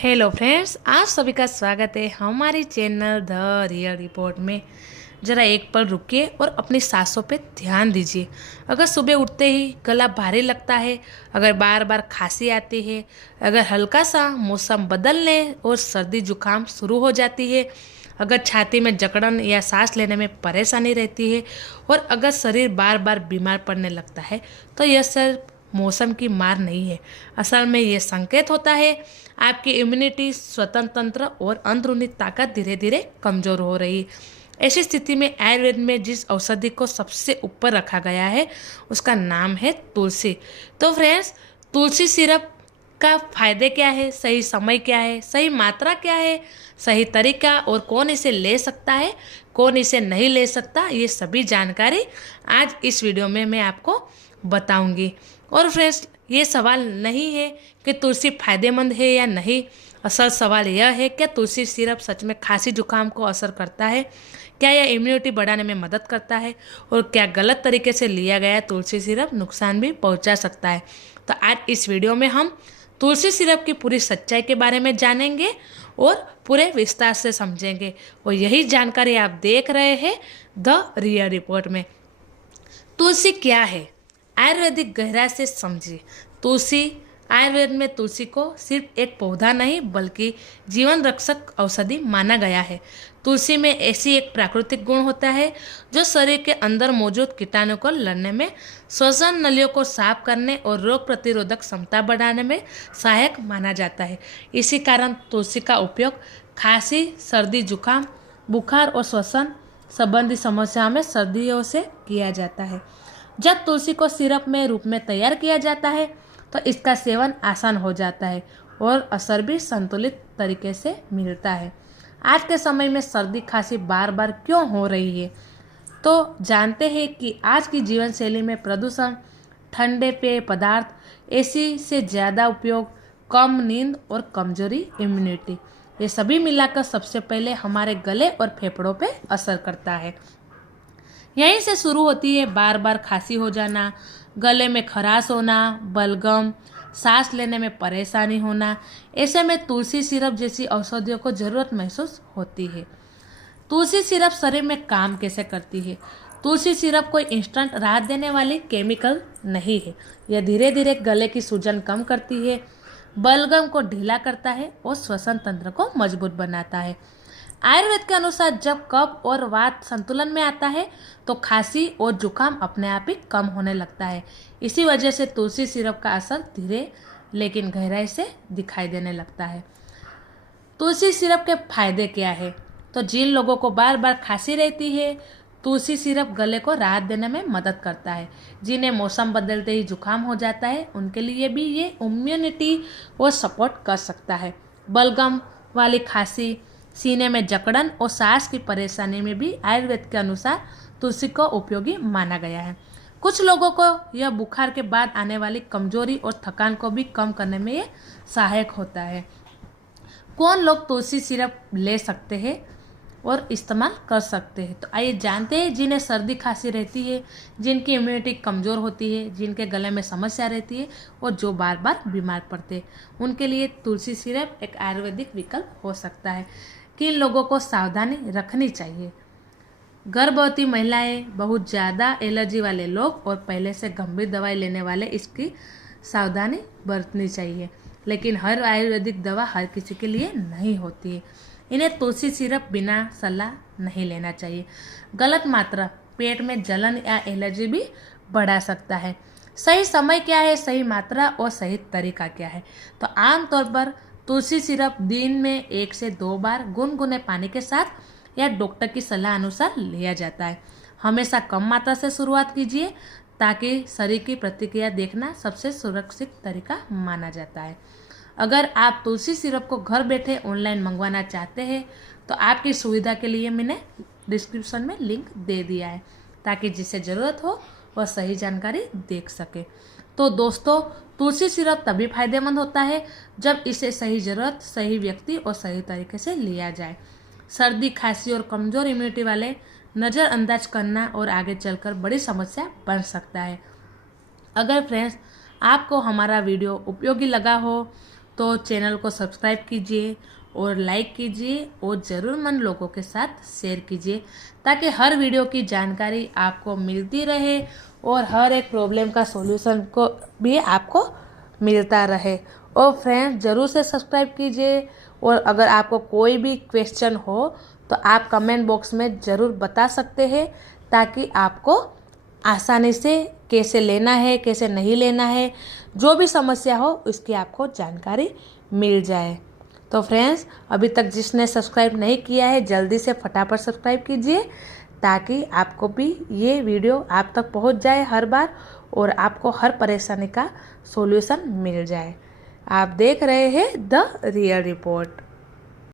Hello friends, आप सभी का स्वागत है हमारी चैनल द रियल रिपोर्ट में। ज़रा एक पल रुकिए और अपनी सांसों पे ध्यान दीजिए। अगर सुबह उठते ही गला भारी लगता है, अगर बार बार खांसी आती है, अगर हल्का सा मौसम बदलने और सर्दी जुकाम शुरू हो जाती है, अगर छाती में जकड़न या सांस लेने में परेशानी रहती है और अगर शरीर बार बार बीमार पड़ने लगता है, तो यह सिर्फ मौसम की मार नहीं है। असल में ये संकेत होता है आपकी इम्यूनिटी, स्वतंत्र तंत्र और अंदरूनी ताकत धीरे धीरे कमजोर हो रही। ऐसी स्थिति में आयुर्वेद में जिस औषधि को सबसे ऊपर रखा गया है उसका नाम है तुलसी। तो फ्रेंड्स, तुलसी सिरप का फायदे क्या है, सही समय क्या है, सही मात्रा क्या है, सही तरीका और कौन इसे ले सकता है, कौन इसे नहीं ले सकता, ये सभी जानकारी आज इस वीडियो में मैं आपको बताऊंगी। और फ्रेंड्स, ये सवाल नहीं है कि तुलसी फायदेमंद है या नहीं। असल सवाल यह है कि तुलसी सिरप सच में खांसी जुकाम को असर करता है, क्या यह इम्यूनिटी बढ़ाने में मदद करता है और क्या गलत तरीके से लिया गया तुलसी सिरप नुकसान भी पहुंचा सकता है। तो आज इस वीडियो में हम तुलसी सिरप की पूरी सच्चाई के बारे में जानेंगे और पूरे विस्तार से समझेंगे, और यही जानकारी आप देख रहे हैं द रियल रिपोर्ट में। तुलसी क्या है, आयुर्वेदिक गहराई से समझिए। तुलसी, आयुर्वेद में तुलसी को सिर्फ एक पौधा नहीं बल्कि जीवन रक्षक औषधि माना गया है। तुलसी में ऐसी एक प्राकृतिक गुण होता है जो शरीर के अंदर मौजूद कीटाणु को लड़ने में, श्वसन नलियों को साफ करने और रोग प्रतिरोधक क्षमता बढ़ाने में सहायक माना जाता है। इसी कारण तुलसी का उपयोग खांसी, सर्दी, जुकाम, बुखार और श्वसन संबंधी समस्याओं में सर्दियों से किया जाता है। जब तुलसी को सिरप में रूप में तैयार किया जाता है तो इसका सेवन आसान हो जाता है और असर भी संतुलित तरीके से मिलता है। आज के समय में सर्दी खांसी बार बार क्यों हो रही है, तो जानते हैं कि आज की जीवन शैली में प्रदूषण, ठंडे पेय पदार्थ, एसी से ज़्यादा उपयोग, कम नींद और कमजोरी इम्यूनिटी, ये सभी मिलाकर सबसे पहले हमारे गले और फेफड़ों पे असर करता है। यहीं से शुरू होती है बार बार खांसी हो जाना, गले में खराश होना, बलगम, सांस लेने में परेशानी होना। ऐसे में तुलसी सिरप जैसी औषधियों को ज़रूरत महसूस होती है। तुलसी सिरप शरीर में काम कैसे करती है? तुलसी सिरप कोई इंस्टेंट राहत देने वाली केमिकल नहीं है। यह धीरे धीरे गले की सूजन कम करती है, बलगम को ढीला करता है और श्वसन तंत्र को मजबूत बनाता है। आयुर्वेद के अनुसार जब कफ और वात संतुलन में आता है तो खांसी और जुकाम अपने आप ही कम होने लगता है। इसी वजह से तुलसी सिरप का असर धीरे लेकिन गहराई से दिखाई देने लगता है। तुलसी सिरप के फायदे क्या है? तो जिन लोगों को बार बार खांसी रहती है, तुलसी सिरप गले को राहत देने में मदद करता है। जिन्हें मौसम बदलते ही जुकाम हो जाता है उनके लिए भी ये इम्यूनिटी को सपोर्ट कर सकता है। बलगम वाली खांसी, सीने में जकड़न और सांस की परेशानी में भी आयुर्वेद के अनुसार तुलसी को उपयोगी माना गया है। कुछ लोगों को यह बुखार के बाद आने वाली कमजोरी और थकान को भी कम करने में ये सहायक होता है। कौन लोग तुलसी सिरप ले सकते हैं और इस्तेमाल कर सकते हैं? तो आइए जानते हैं। जिन्हें सर्दी खांसी रहती है, जिनकी इम्यूनिटी कमज़ोर होती है, जिनके गले में समस्या रहती है और जो बार बार बीमार पड़ते हैं, उनके लिए तुलसी सिरप एक आयुर्वेदिक विकल्प हो सकता है। किन लोगों को सावधानी रखनी चाहिए? गर्भवती महिलाएं, बहुत ज़्यादा एलर्जी वाले लोग और पहले से गंभीर दवाई लेने वाले इसकी सावधानी बरतनी चाहिए। लेकिन हर आयुर्वेदिक दवा हर किसी के लिए नहीं होती है। इन्हें तुलसी सिरप बिना सलाह नहीं लेना चाहिए। गलत मात्रा पेट में जलन या एलर्जी भी बढ़ा सकता है। सही समय क्या है, सही मात्रा और सही तरीका क्या है? तो आमतौर पर तुलसी सिरप दिन में 1 से 2 बार गुनगुने पानी के साथ या डॉक्टर की सलाह अनुसार लिया जाता है। हमेशा कम मात्रा से शुरुआत कीजिए ताकि शरीर की प्रतिक्रिया देखना सबसे सुरक्षित तरीका माना जाता है। अगर आप तुलसी सिरप को घर बैठे ऑनलाइन मंगवाना चाहते हैं तो आपकी सुविधा के लिए मैंने डिस्क्रिप्शन में लिंक दे दिया है ताकि जिसे ज़रूरत हो वह सही जानकारी देख सके। तो दोस्तों, तुलसी सिरप तभी फायदेमंद होता है जब इसे सही ज़रूरत, सही व्यक्ति और सही तरीके से लिया जाए। सर्दी, खांसी और कमज़ोर इम्यूनिटी वाले नज़रअंदाज करना और आगे चलकर बड़ी समस्या बन सकता है। अगर फ्रेंड्स आपको हमारा वीडियो उपयोगी लगा हो तो चैनल को सब्सक्राइब कीजिए और लाइक कीजिए और ज़रूरतमंद लोगों के साथ शेयर कीजिए ताकि हर वीडियो की जानकारी आपको मिलती रहे और हर एक प्रॉब्लम का सॉल्यूशन को भी आपको मिलता रहे। और फ्रेंड्स ज़रूर से सब्सक्राइब कीजिए और अगर आपको कोई भी क्वेश्चन हो तो आप कमेंट बॉक्स में ज़रूर बता सकते हैं ताकि आपको आसानी से कैसे लेना है कैसे नहीं लेना है, जो भी समस्या हो उसकी आपको जानकारी मिल जाए। तो फ्रेंड्स अभी तक जिसने सब्सक्राइब नहीं किया है जल्दी से फटाफट सब्सक्राइब कीजिए ताकि आपको भी ये वीडियो आप तक पहुंच जाए हर बार और आपको हर परेशानी का सॉल्यूशन मिल जाए। आप देख रहे हैं द रियल रिपोर्ट।